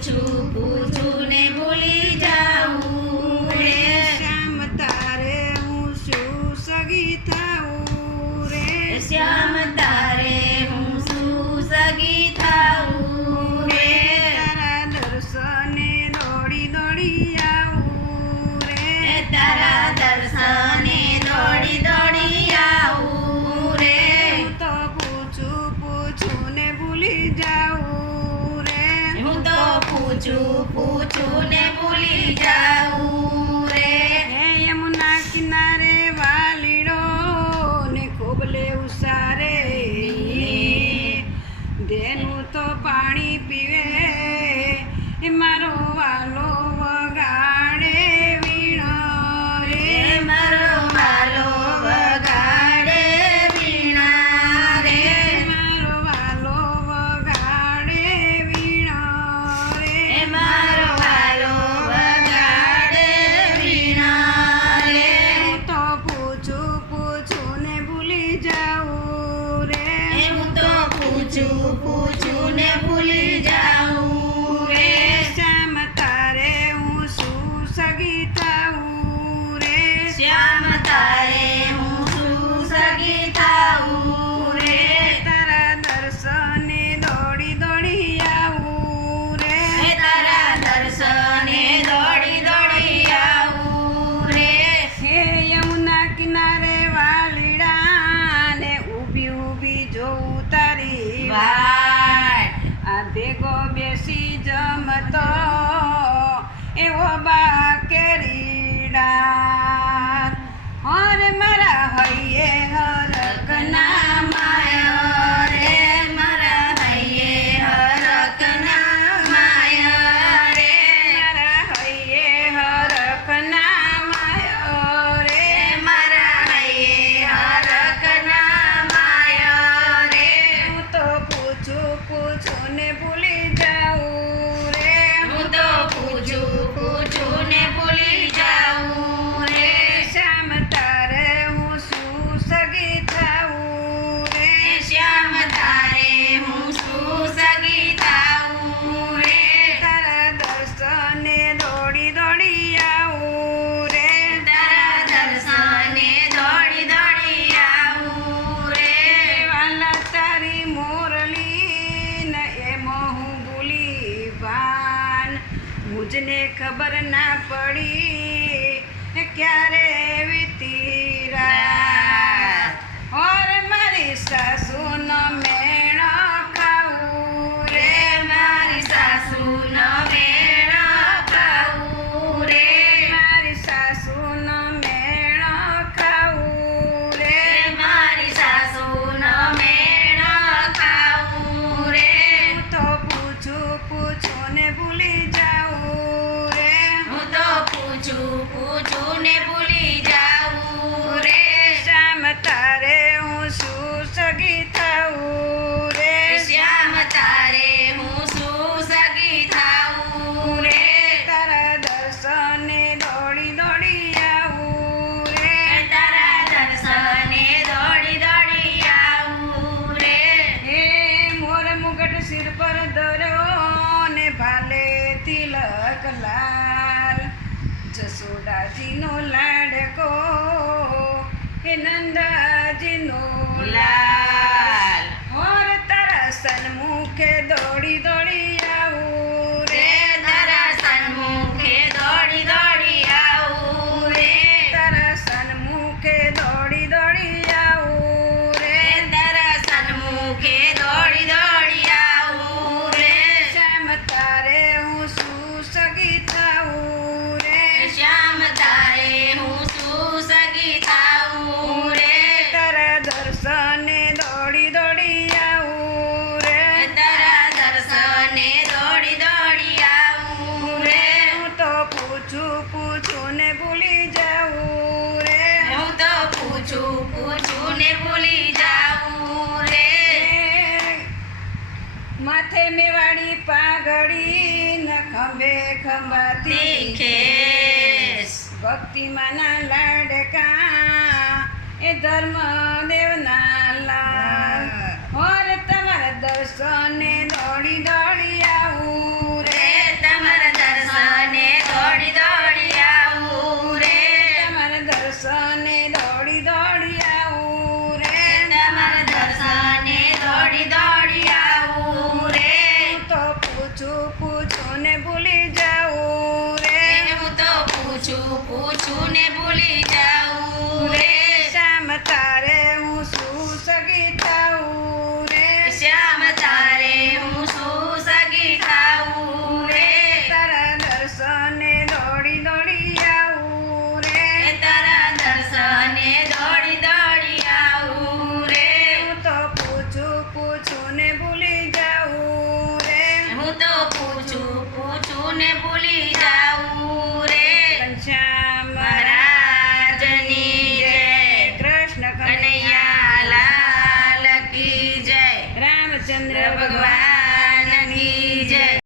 પૂછું ને ભૂલી જાઉં રે. શ્યામ તારે હું શું સગી થાઉં રે. શ્યામ તારે હું શું સગી થાઉં રે. તારા દર્શને દોડી દોડી આવું રે. તારા દર્શને દોડી દોડી આવું રે. હું તો પૂછું ને ભૂલી જાઉં રે. હું તો પૂછું ને ભૂલી જાઉં રે. હે યમુના કિનારે વાલીડો ને ખોબલે ઉસારે. દેનું તો પાણી પીવે એ મારો વાલો વગાડે વીણો રે. મારો વાલો વગાડે વીણા રે. મારો વાલો વગાડે વીણો રે. મારો વાલો વગાડે વીણા રે. હું તો પૂછું ને ભૂલી જાઉં રે. હું તો પૂછું ને ભૂલી જાઉં રે. શ્યામ તારે હું શું સગી થાઉં રે. શ્યામ તારે હું શું સગી થાઉં રે. તારા દર્શને દોડી દોડી આવું રે. તારા દર્શને દોડી દોડી આવું રે. હે યમુના કિનારે વાલીડા ને ઊભી ઊભી જોઉં તારી વાટ આ ભેગો બેસી જમતો એવો બા કેરીડા. હર મારા હૈયે હરકના માયા રે. મારા હૈયે હરકના માયા રે. મારા હૈયે હરકના માયો રે. મારા હૈયે હરકના માયા રે. હું તો પૂછું ને ભૂલી જાઉં રે. હું તો પૂછું ને ભૂલી જાઉં રે. શ્યામ તારે હું શું સગી થાઉં રે. શ્યામ તારે હું શું સગી થાઉં રે. તારા દર્શને દોડી દોડી આવું રે. તારા દર્શને દોડી દોડી આવું રે. વાલા તારી મોરલી ને એમાં હું ભૂલી ભાન. મુજને ખબર ના પડી ક્યારે વીતી રાત. ઓર મારી સાસુનો મેણો ખાવું રે. મારી સાસુનો મેણો ખાવું રે. મારી સાસુનો મેણો ખાવું રે. મારી સાસુનો મેણો ખાવું રે. હું તો પૂછું ને ભૂલી જાઉં રે. હું તો પૂછું ને ભૂલી જાઉં રે. શ્યામ તારે હું શું સગી થાઉં રે. શ્યામ તારે હું શું સગી થાઉં રે. તારા દર્શને દોડી દોડી આવું રે. તારા દર્શને દોડી દોડી આવું રે. હે મોર મુગટ સિર પર ધર્યો ને ભાલે તિલક લાલ. જસોદાજીનો લાડકો હે નંદાજીનો લાલ. ઓર તારા સન્મુખે દોડી દોડી આવું રે. તારા સન્મુખે દોડી દોડી આવું રે. તારા સન્મુખે દોડી દોડી આવું રે. તારા સન્મુખે દોડી દોડી આવું રે. શ્યામ તારે હું શું સગી થાઉં રે. શ્યામ તારે હું શું સગી થાઉં રે. તારા દર્શને દોડી દોડી આવું રે. તારા દર્શને દોડી દોડી આવું રે. હું તો પૂછું ને ભૂલી જાઉં રે. હું તો પૂછું ને ભૂલી જાઉં રે. માથે મેવાડી પાઘડી ન ખંભે ખંભાતી તીખેસ ભક્તિમાના લાડકા એ ધર્મ દેવના લાલ. ઓર તમારા દર્શને દોડી દોડી આવું રે. ભૂલી જાઉં રે ઘનશ્યામ મહારાજની જય કૃષ્ણ કનૈયા લાલ કી જય રામચંદ્ર ભગવાન